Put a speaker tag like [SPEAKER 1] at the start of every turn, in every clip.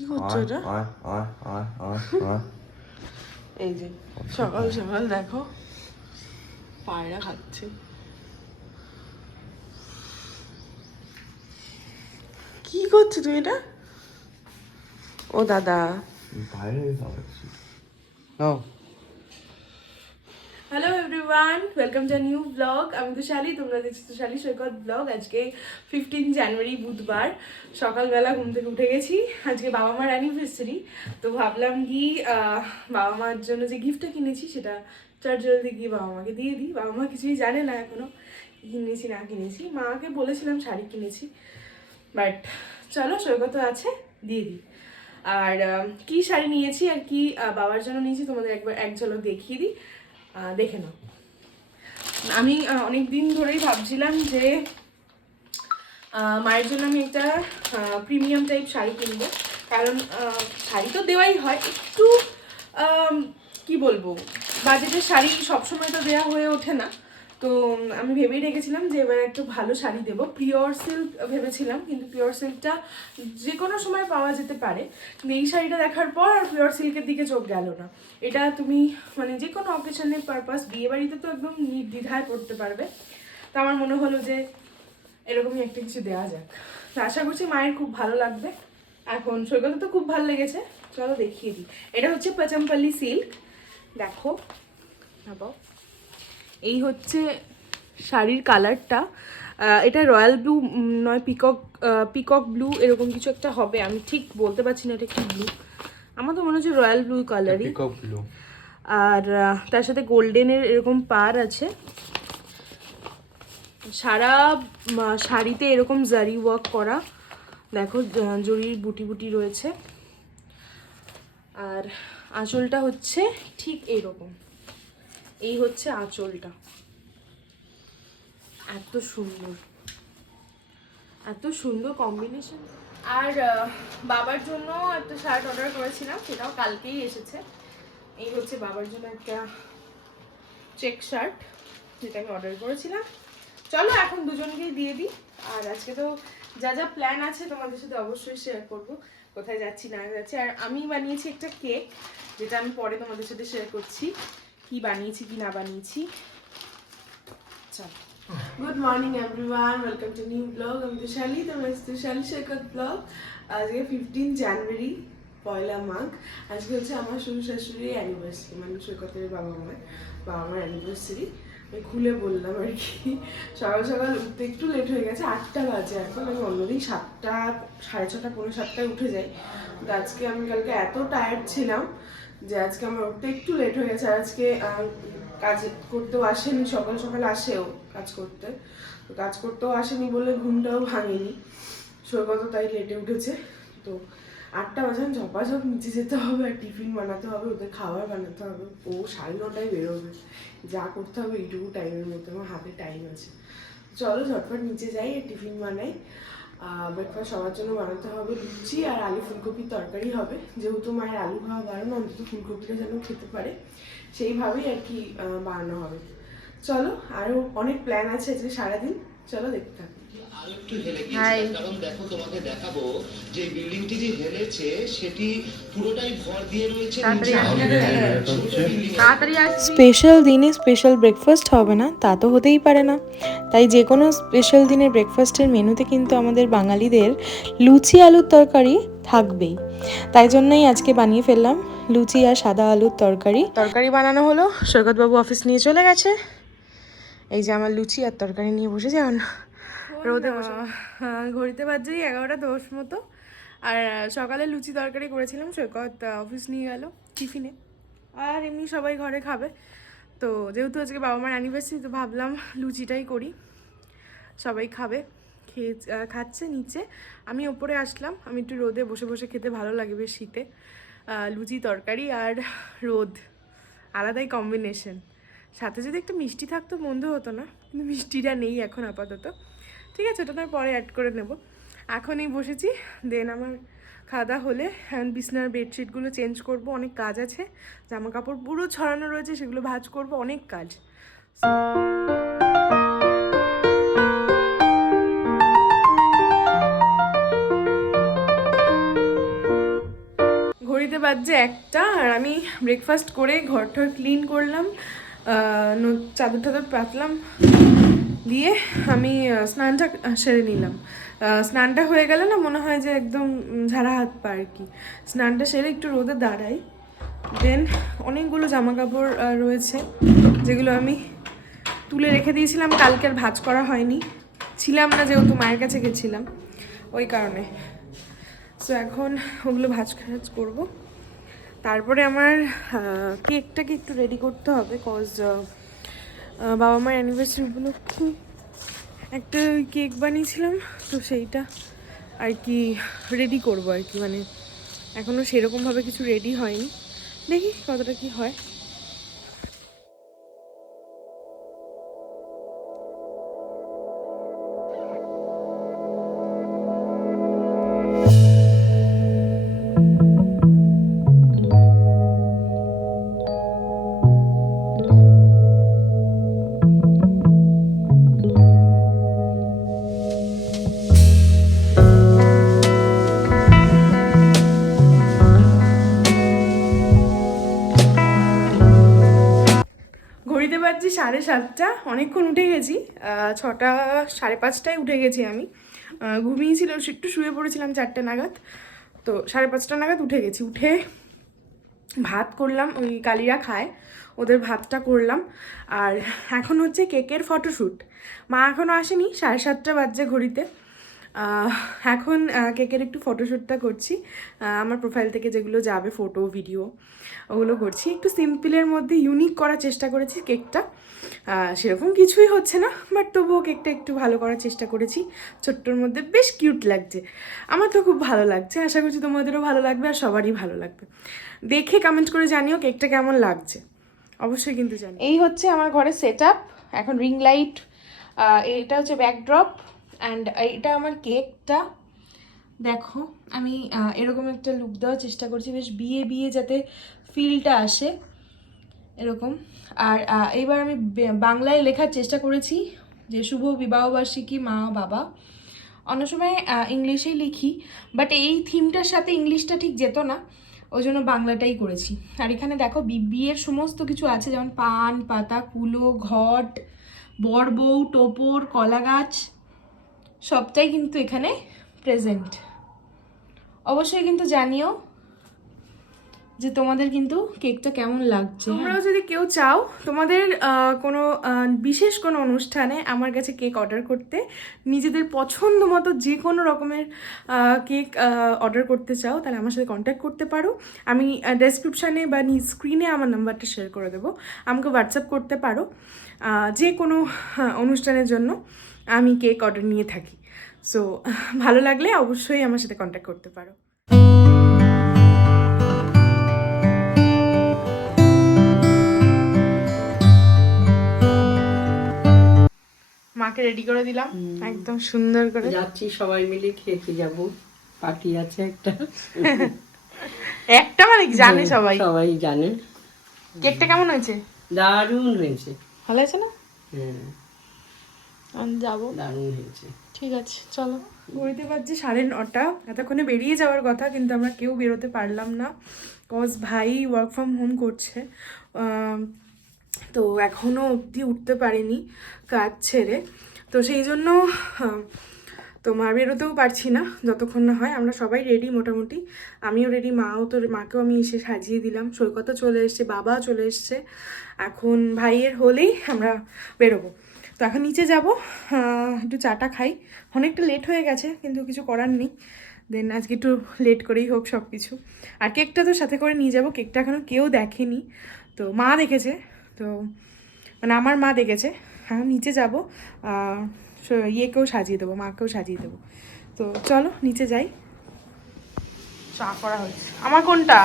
[SPEAKER 1] কি করছ এটা
[SPEAKER 2] আয় আয় আয় আয় আয়
[SPEAKER 1] এই যে সকাল সকাল দেখো পায়রা খাচ্ছে কি করছ তুমি এটা ও দাদা
[SPEAKER 2] বাইরে খাওয়াচ্ছি নাও
[SPEAKER 1] hello everyone welcome to new blog আমি তো শালি তোমরা দেখছ তো শালি সৈকত ব্লগ আজকে ফিফটিন জানুয়ারি বুধবার। সকালবেলা ঘুম থেকে উঠে গেছি। আজকে বাবা মার অ্যানিভার্সারি তো ভাবলাম কি বাবা মার জন্য যে গিফটটা কিনেছি, সেটা চার জলদি গিয়ে বাবা মাকে দিয়ে দিই। বাবা মা কিছুই জানে না এখনও কিনেছি, না কিনেছি। মাকে বলেছিলাম শাড়ি কিনেছি। বাট চলো সৈকত আছে, দিয়ে দিই। আর কি শাড়ি নিয়েছি আর কি বাবার জন্য নিয়েছি, তোমাদের একবার এক ঝলক দেখিয়ে দিই। দেখে নাও। আমি অনেক দিন ধরেই ভাবছিলাম যে মায়ের জন্য আমি একটা প্রিমিয়াম টাইপ শাড়ি কিনবো। কারণ শাড়ি তো দেওয়াই হয়। একটু কি বলব? বাজেটের শাড়ি সবসময় তো দেওয়া হয়ে ওঠে না। তো আমি ভেবেই রেখেছিলাম যে এবার একটু ভালো শাড়ি দেবো। পিওর সিল্ক ভেবেছিলাম, কিন্তু পিওর সিল্কটা যে কোনো সময় পাওয়া যেতে পারে। কিন্তু এই শাড়িটা দেখার পর আর পিওর সিল্কের দিকে চোখ গেল না। এটা তুমি মানে যে কোনো অকেশনের পারপাস বিয়ে বাড়িতে তো একদম নির্দ্বিধায় পড়তে পারবে। তো আমার মনে হলো যে এরকমই একটা কিছু দেওয়া যাক। তো আশা করছি মায়ের খুব ভালো লাগবে। এখন সৈকতে তো খুব ভালো লেগেছে। চলো দেখিয়ে দিই। এটা হচ্ছে পচামপাল্লি সিল্ক দেখো ভাবো এই হচ্ছে শাড়ির কালারটা। এটা রয়্যাল ব্লু নয় পিকক পিকক ব্লু এরকম কিছু একটা হবে। আমি ঠিক বলতে পারছি না এটা কি ব্লু। আমার তো মনে হচ্ছে রয়্যাল ব্লু কালারই।
[SPEAKER 2] Peacock blue.
[SPEAKER 1] আর তার সাথে গোল্ডেনের এরকম পার আছে। সারা শাড়িতে এরকম জারি ওয়ার্ক করা। দেখো জরির বুটি বুটি রয়েছে। আর আঁচলটা হচ্ছে ঠিক এইরকম এই হচ্ছে আঁচলটা। এত সুন্দর। এত সুন্দর কম্বিনেশন আর বাবার জন্য একটা শার্ট অর্ডার করেছিলাম, সেটাও কালকেই এসেছে। এই হচ্ছে বাবার জন্য একটা চেক শার্ট যেটা আমি অর্ডার করেছিলাম। চলো এখন দুজনকেই দিয়ে দিই। আর আজকে তো যা যা প্ল্যান আছে তোমাদের সাথে অবশ্যই শেয়ার করব, কোথায় যাচ্ছি, না যাচ্ছি। আর আমি বানিয়েছি একটা কেক যেটা আমি পরে তোমাদের সাথে শেয়ার করছি। কি বানিয়েছি, কি না বানিয়েছি। চলো। Good morning everyone welcome to new blog আমি তো শালি তোমরা তো শালি শেখত ব্লগ আজকে ফিফটিন জানুয়ারি পয়লা মাঘ। আজকে হচ্ছে আমার শ্বশুর শাশুড়ির অ্যানিভার্সারি মানে সৈকতের বাবা মার বাবা মার অ্যানিভার্সারি আমি খুলে বললাম আর কি। সকাল সকাল উঠতে একটু লেট হয়ে গেছে, আটটা বাজে এখন। আমি অন্যদিন সাতটা, সাড়ে ছটা পনেরো সাতটায় উঠে যাই। আজকে আমি কালকে এত টায়ার্ড ছিলাম যে আজকে আমার উঠতে একটু লেট হয়ে গেছে আজকে কাজ করতেও আসেনি, সকাল সকাল আসেও কাজ করতে। তো কাজ করতেও আসেনি বলে ঘুমটাও ভাঙেনি। সৈকত তাই লেটে উঠেছে। তো আটটা বাজে ঝপাঝপ নিচে যেতে হবে, আর টিফিন বানাতে হবে, ওদের খাবার বানাতে হবে। ও সাড়ে নটায় বেরোবে। যা করতে হবে এইটুকু টাইমের মধ্যে, আমার হাতে টাইম আছে। চলো ঝটপট নিচে যাই, আর টিফিন বানাই। ব্রেকফাস্ট সবার জন্য বানাতে হবে, লুচি আর আলু ফুলকপির তরকারি হবে। যেহেতু মায়ের আলু খাওয়া বারণ অন্তত ফুলকপিটা যেন খেতে পারে। সেইভাবেই আর কি বানানো হবে। চলো আরও অনেক প্ল্যান আছে আজকে সারাদিন। চলো দেখতে থাকো। হাই।
[SPEAKER 3] কারণ দেখো তোমাকে দেখাবো যে বিল্ডিংটি যে হেলেছে সেটি পুরোটাই ভর দিয়ে রয়েছে
[SPEAKER 4] স্পেশাল দিনে স্পেশাল ব্রেকফাস্ট হবে না তা তো হতেই পারে না। তাই যে কোনো স্পেশাল দিনের ব্রেকফাস্টের মেনুতে কিন্তু আমাদের বাঙালিদের লুচি আলুর তরকারি থাকবেই। তাই জন্যই আজকে বানিয়ে ফেললাম লুচি আর সাদা আলুর তরকারি।
[SPEAKER 1] তরকারি বানানো হলো সৈকতবাবু অফিস নিয়ে চলে গেছে। এই যে আমার লুচি আর তরকারি নিয়ে বসেছে এখন। রোদে বসে ঘড়িতে বাজছে এই এগারোটা দশ মতো। আর সকালে লুচি তরকারি করেছিলাম সৈকত অফিস নিয়ে গেল টিফিনে আর এমনি সবাই ঘরে খাবে। তো যেহেতু আজকে বাবা মার অ্যানিভার্সারি তো ভাবলাম লুচিটাই করি। সবাই খাবে খেয়ে খাচ্ছে নিচে। আমি ওপরে আসলাম আমি একটু রোদে বসে বসে খেতে ভালো লাগবে শীতে। লুচি তরকারি আর রোদ আলাদাই কম্বিনেশন সাথে যদি একটু মিষ্টি থাকতো মন্দ হতো না কিন্তু মিষ্টিটা নেই এখন আপাতত। ঠিক আছে ওটা আমি পরে অ্যাড করে নেব। এখনই বসেছি দেন আমার খাওয়া হলে বিছনার বেডশিটগুলো চেঞ্জ করব, অনেক কাজ আছে জামা কাপড় পুরো ছড়ানো রয়েছে, সেগুলো ভাজ করব, অনেক কাজ। ঘড়িতে বাজছে একটা, আর আমি ব্রেকফাস্ট করে ঘর টর ক্লিন করলাম চাদর টাদর পাতলাম। দিয়ে আমি স্নানটা সেরে নিলাম। স্নানটা হয়ে গেলে না মনে হয় যে একদম ঝাড়া হাত পা আর কি। স্নানটা সেরে একটু রোদে দাঁড়াই। দেন অনেকগুলো জামা কাপড় রয়েছে, যেগুলো আমি তুলে রেখে দিয়েছিলাম। কালকে আর ভাঁজ করা হয়নি। ছিলাম না যেহেতু মায়ের কাছে গেছিলাম, ওই কারণে। সো এখন ওগুলো ভাজ খাজ করব। তারপরে আমার কেকটাকে একটু রেডি করতে হবে কজ বাবা মার অ্যানিভার্সারি উপলক্ষে একটা কেক বানিয়েছিলাম, তো সেইটা আর কি রেডি করব আর কি। মানে এখনও সেরকমভাবে কিছু রেডি হয়নি। দেখি কতটা কি হয়। অনেকক্ষণ উঠে গেছি ছটা সাড়ে পাঁচটায় উঠে গেছি আমি। ঘুমিয়েছিল একটু শুয়ে পড়েছিলাম চারটে নাগাদ। তো সাড়ে পাঁচটা নাগাদ উঠে গেছি, উঠে ভাত করলাম, ওই কালিরা খায়, ওদের ভাতটা করলাম। আর এখন হচ্ছে কেকের ফটোশ্যুট। মা এখনও আসেনি, সাড়ে সাতটা বাজছে ঘড়িতে। এখন কেকের একটু ফটোশ্যুটটা করছি। আমার প্রোফাইল থেকে যেগুলো যাবে ফটো ভিডিও ওগুলো করছি। একটু সিম্পলের মধ্যে ইউনিক করার চেষ্টা করেছি কেকটা। সেরকম কিছুই হচ্ছে না বাট তবুও কেকটা একটু ভালো করার চেষ্টা করেছি। ছোট্টর মধ্যে বেশ কিউট লাগছে। আমার তো খুব ভালো লাগছে। আশা করছি তোমাদেরও ভালো লাগবে আর সবারই ভালো লাগবে। দেখে কমেন্ট করে জানিও কেকটা কেমন লাগছে। অবশ্যই কিন্তু জানি এই হচ্ছে আমার ঘরে সেট এখন রিং লাইট এটা হচ্ছে ব্যাকড্রপ অ্যান্ড এটা আমার কেকটা দেখো, আমি এরকম একটা লুক দেওয়ার চেষ্টা করছি, বেশ বিয়ে বিয়ে যাতে ফিলটা আসে, এরকম। আর এইবার আমি বাংলায় লেখার চেষ্টা করেছি, যে শুভ বিবাহবার্ষিকী মা, বাবা। অন্য সময় ইংলিশেই লিখি বাট এই থিমটার সাথে ইংলিশটা ঠিক যেত না, ওই জন্য বাংলাটাই করেছি। আর এখানে দেখো বিয়ের সমস্ত কিছু আছে, যেমন পান, পাতা, কুলো, ঘট বর বউ, টোপর কলা গাছ সবটাই কিন্তু এখানে প্রেজেন্ট অবশ্যই কিন্তু জানিও যে তোমাদের কিন্তু কেকটা কেমন লাগছে। তোমরাও যদি কেউ চাও, তোমাদের কোনো বিশেষ কোনো অনুষ্ঠানে আমার কাছে কেক অর্ডার করতে, নিজেদের পছন্দ মতো যে কোনো রকমের কেক অর্ডার করতে চাও, তাহলে আমার সাথে কন্ট্যাক্ট করতে পারো। আমি ডেসক্রিপশানে বা স্ক্রিনে আমার নাম্বারটা শেয়ার করে দেবো। আমাকে হোয়াটসঅ্যাপ করতে পারো। যে কোনো আহ, অনুষ্ঠানের জন্য আমি কেক অর্ডার নিয়ে থাকি। সো ভালো লাগলে অবশ্যই আমার সাথে কন্ট্যাক্ট করতে পারো। মাকে রেডি করে দিলাম। একদম সুন্দর করে।
[SPEAKER 5] যাচ্ছি সবাই মিলে খেতে যাব। পার্টি আছে একটা।
[SPEAKER 1] একটা মানে জানে সবাই?
[SPEAKER 5] সবাই জানে।
[SPEAKER 1] কেকটা কেমন হয়েছে?
[SPEAKER 5] দারুণ হয়েছে।
[SPEAKER 1] ভালো আছে না?
[SPEAKER 5] হ্যাঁ।
[SPEAKER 1] আমি যাব।
[SPEAKER 5] দারুণ হয়েছে।
[SPEAKER 1] ঠিক আছে চলো। ঘড়িতে পারছি সাড়ে নটা। এতক্ষণে বেরিয়ে যাওয়ার কথা কিন্তু আমরা কেউ বেরোতে পারলাম না। কজ ভাই ওয়ার্ক ফ্রম হোম করছে। তো এখনও অবধি উঠতে পারিনি কাজ ছেড়ে। তো সেই জন্য আম, মা বেরোতেও পারছি না যতক্ষণ না হয়। আমরা সবাই রেডি মোটামুটি। আমিও রেডি মাও তো মাকেও আমি এসে সাজিয়ে দিলাম। সৈকতও চলে এসছে বাবা চলে এসছে। এখন ভাইয়ের হলেই আমরা বেরোবো। তো এখন নিচে যাব একটু চাটা খাই। অনেকটা লেট হয়ে গেছে কিন্তু কিছু করার নেই। দেন আজকে একটু লেট করেই হোক সব কিছু আর কেকটা তো সাথে করে নিয়ে যাব কেকটা এখনও কেউ দেখেনি। তো মা দেখেছে তো মানে আমার মা দেখেছে। হ্যাঁ নিচে যাব। ইয়েকেও সাজিয়ে দেবো মাকেও সাজিয়ে দেবো। তো চলো নিচে যাই। চা করা হয়েছে। আমার কোনটা?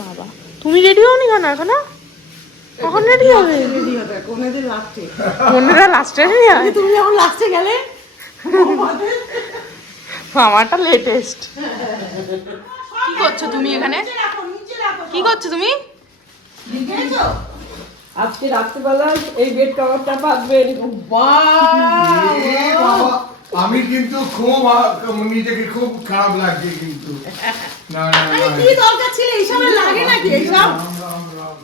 [SPEAKER 1] বাবা তুমি রেডি হওনি কেন এখনও? কখন রেডি হবে?
[SPEAKER 5] রেডি হবে কোনেদের লাস্টে
[SPEAKER 1] মনে লাস্টে রেডি হয়?
[SPEAKER 5] তুমি যখন লাস্টে গেলে
[SPEAKER 1] আমারটা লেটেস্ট কি করছ তুমি এখানে? কি করছ তুমি?
[SPEAKER 5] আজকে রাত্রিবেলা এই বেড কভারটা পাতবে এরকম
[SPEAKER 6] আমি কিন্তু খুব নিজেকে খুব খারাপ লাগছে কিন্তু। না না না
[SPEAKER 7] কি দরকার ছিল? এইসবের লাগে নাকি এইসব?
[SPEAKER 6] রাম, রাম, রাম।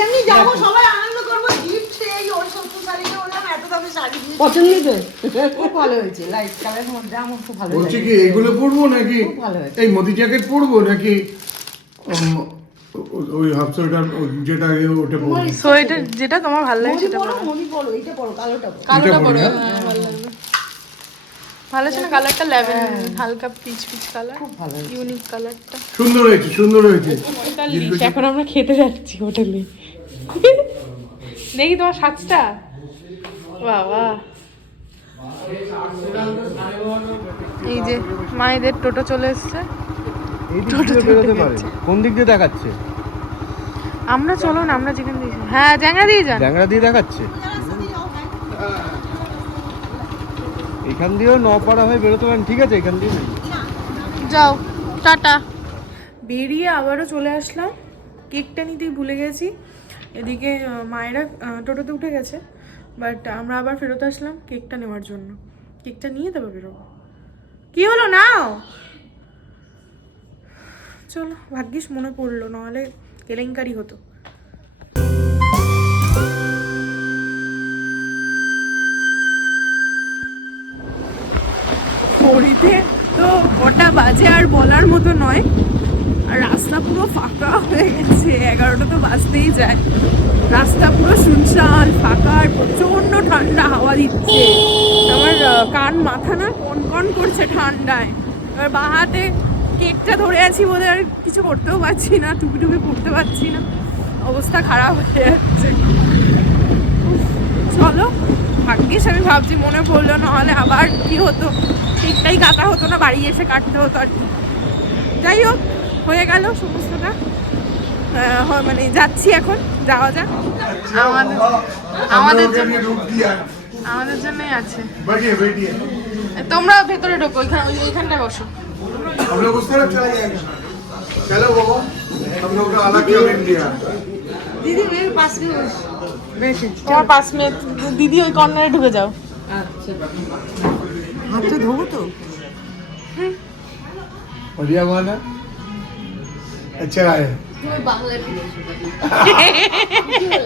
[SPEAKER 7] এমনি যাব সবাই আনন্দ করব। গিফট এই ওর সত্তর শাড়িতে বললাম এত দামে শাড়ি।
[SPEAKER 5] পছন্দ তো খুব ভালো হয়েছে। লাইট কালারের মধ্যে আমার খুব ভালো
[SPEAKER 6] বলছি কি এগুলো পরবো নাকি। এই মোদি জ্যাকেট পরবো নাকি? ওই হাফ সোয়েটার যেটা ওটা পরবো
[SPEAKER 1] সোয়েটার যেটা তোমার ভালো লাগে সেটা
[SPEAKER 7] পরো
[SPEAKER 1] পরো
[SPEAKER 7] পরো এইটা পরো কালোটা পরো
[SPEAKER 1] কালোটা পরো
[SPEAKER 6] পরো,
[SPEAKER 1] হ্যাঁ, ভালো লাগবে। ভালো আছে না কালারটা? লেভেন হালকা পিচ পিচ কালার
[SPEAKER 5] খুব ভালো
[SPEAKER 1] ইউনিক কালারটা
[SPEAKER 6] সুন্দর হয়েছে সুন্দর হয়েছে।
[SPEAKER 1] এখন আমরা খেতে যাচ্ছি হোটেলে। দেখি তোমার সাজটা বাহ বাহ। এই যে মায়েদের টোটো চলে এসছে।
[SPEAKER 2] কোন দিক দিয়ে দেখাচ্ছে?
[SPEAKER 1] আমরা চলো না আমরা যেখানে দিয়ে হ্যাঁ জ্যাংরা দিয়ে যান।
[SPEAKER 2] ল্যাংড়া দিয়ে দেখাচ্ছে? এখান দিয়েও নপাড়া হয়ে বেরোতে পারেন। ঠিক আছে এখান দিয়ে
[SPEAKER 1] যাও টাটা। বেরিয়ে আবারও চলে আসলাম। কেকটা নিতেই ভুলে গেছি। এদিকে মায়েরা টোটোতে উঠে গেছে। বাট আমরা আবার ফেরত আসলাম কেকটা নেওয়ার জন্য। কেকটা নিয়ে তবে বেরোবো। কি হলো নাও? চলো, ভাগ্যিস মনে পড়ল, নাহলে কেলেঙ্কারি হতো। তো কটা বাজে আর বলার মতো নয়, আর রাস্তা পুরো ফাঁকা হয়ে গেছে, এগারোটা তো বাজতেই যায়। রাস্তা পুরো শুনশান ফাঁকা, আর প্রচণ্ড ঠান্ডা হাওয়া দিচ্ছে। আমার কান মাথা না কন কন করছে ঠান্ডায়। এবার বাঁ হাতে কেকটা ধরে আছি বলে আর কিছু করতেও পারছি না টুপি টুপি পড়তে পারছি না। অবস্থা খারাপ হয়ে যাচ্ছে। চলো ভাগ্যিস আমি ভাবছি মনে পড়ল নাহলে আবার কি হতো? ঠিকটাই কাটা হতো না বাড়ি এসে কাটতে হতো আর কি। যাই হোক হয়ে গেল সমস্তটা। মানে যাচ্ছি এখন যাওয়া যাক। আমাদের আমাদের জন্য আমাদের জন্যই আছে। তোমরা ভেতরে ঢোকো ওইখানে ওইখানটায় বসো।
[SPEAKER 6] हम लोग उस तरफ चला जाएंगे चलो बाबा हम लोग का अलग कैबिन दिया
[SPEAKER 7] দিদি মেয়ের পাশে বস।
[SPEAKER 5] বেশি
[SPEAKER 1] তোমার পাঁচ মিনিট দিদি ওই কর্নারে ঢুকে যাও
[SPEAKER 5] আচ্ছা হাতটা ধোবো তো
[SPEAKER 6] बढ़िया हुआ ना अच्छा है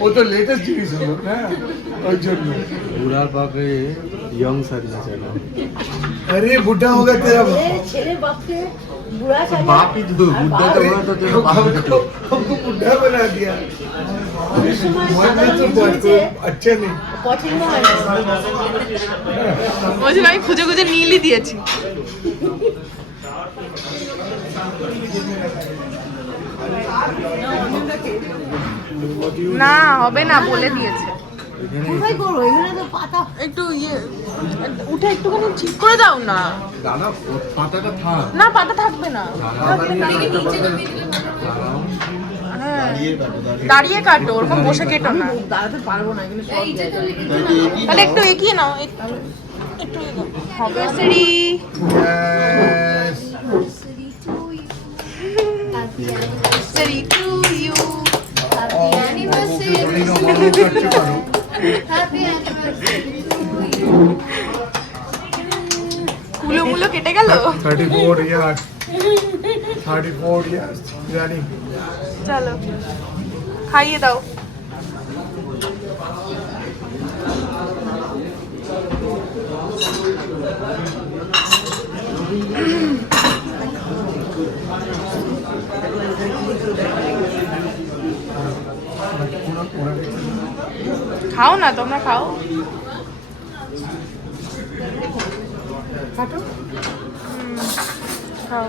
[SPEAKER 6] वो तो लेटेस्ट জিনিস হলো না ওই জন্য
[SPEAKER 2] বুড়ার পাকে ইয়ং সাজনা ছিল
[SPEAKER 6] अरे बुढ़ा होगा तेरा बाप
[SPEAKER 7] এ ছেলে বাপকে বুড়া সাজা
[SPEAKER 2] बाप ही तो बुढ़ा तो बड़ा तो तेरा बाप ही तो
[SPEAKER 6] हमको हमको बुढ़ा बना दिया मन में तो बहुत को अच्छा नहीं
[SPEAKER 7] পছন্দ হয় না
[SPEAKER 1] বলছি আমি খুঁজে খুঁজে নীলই দিয়েছি না হবে না বলে দিয়েছে একটু উঠে একটুখানি ঠিক করে দাও না না পাতা থাকবে না দাঁড়িয়ে কাটো ওরকম বসে কেটো না তাহলে একটু এগিয়ে নাও একটু Happy
[SPEAKER 6] anniversary to you. Happy anniversary.
[SPEAKER 1] কুলো মুলো কেটে গেল?
[SPEAKER 6] 34 years. 34 years. জানি।
[SPEAKER 1] চলো। খাইয়ে দাও। খাও না তোমরা খাও। খাও।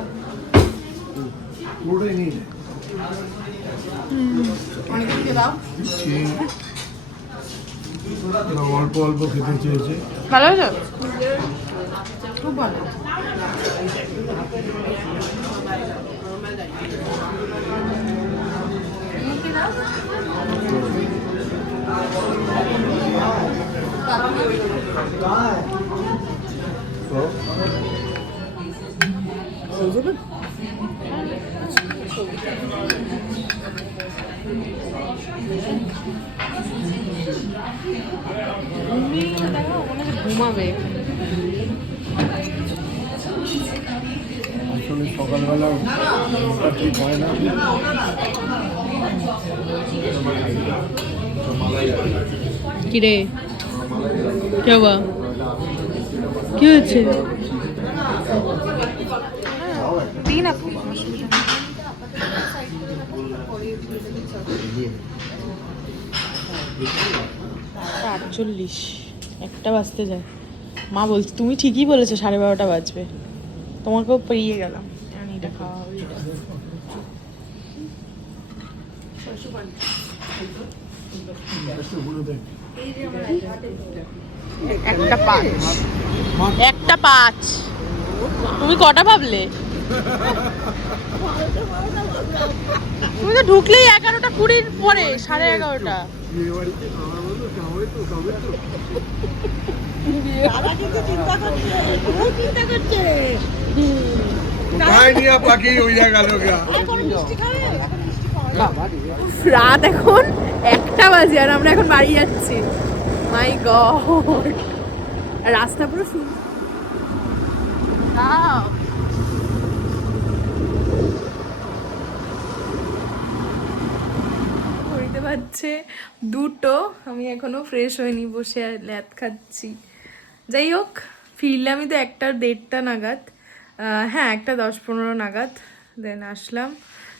[SPEAKER 6] অল্প অল্প খেতে চেয়েছে।
[SPEAKER 1] ভালো হয়েছে?
[SPEAKER 5] খুব ভালো।
[SPEAKER 1] ঘুমাবে
[SPEAKER 2] আসলে সকালবেলা ঘুমটা ঠিক হয় না
[SPEAKER 1] কিরে কে হওয়া কি হয়েছে? দিন আপনি আটচল্লিশ একটা বাজতে যায়। মা বলছে তুমি ঠিকই বলেছ সাড়ে বারোটা বাজবে। তোমাকেও পেরিয়ে গেলাম। এটা খাওয়া হবে। একটা পাঁচ। একটা পাঁচ। তুমি কটা ভাবলে? তুমি তো ঢুকলেই এগারোটা কুড়ির পরে সাড়ে এগারোটা। রাত এখন একটা বাজে আর আমরা এখন বাড়ি যাচ্ছি। মাই গড রাস্তা পুরো শুন ঘড়িতে পাচ্ছে দুটো। আমি এখনও ফ্রেশ হইনি বসে ল্যাদ খাচ্ছি। যাই হোক ফিরলামই তো একটা দেড়টা নাগাদ হ্যাঁ একটা দশ পনেরো নাগাদ দেন আসলাম।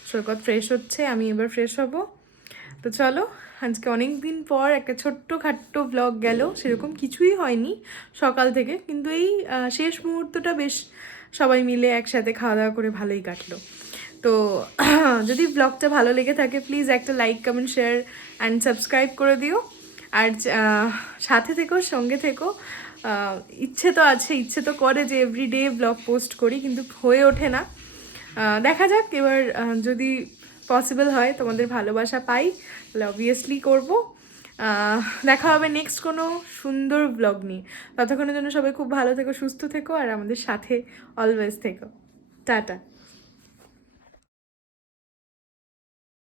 [SPEAKER 1] সৈকত ফ্রেশ হচ্ছে আমি এবার ফ্রেশ হব। তো চলো আজকে অনেক দিন পর একটা ছোট্ট খাট্ট ব্লগ গেল, সেরকম কিছুই হয়নি সকাল থেকে, কিন্তু এই শেষ মুহূর্তটা বেশ সবাই মিলে একসাথে খাওয়া দাওয়া করে ভালোই কাটলো। তো, যদি ব্লগটা ভালো লেগে থাকে প্লিজ একটা like comment share and subscribe করে দিও। আর সাথে থেকো, সঙ্গে থেকো। ইচ্ছে তো আছে, ইচ্ছে তো করে যে এভরিডে ব্লগ পোস্ট করি, কিন্তু হয়ে ওঠে না। দেখা যাক, এবার যদি পসিবল হয়, তোমাদের ভালোবাসা পাই। তাহলে অবভিয়াসলি করব। দেখা হবে নেক্সট কোনো সুন্দর ব্লগ নিয়ে। ততক্ষণের জন্য সবাই খুব ভালো থেকো, সুস্থ থেকো, আর আমাদের সাথে অলওয়েজ থেকো। টাটা।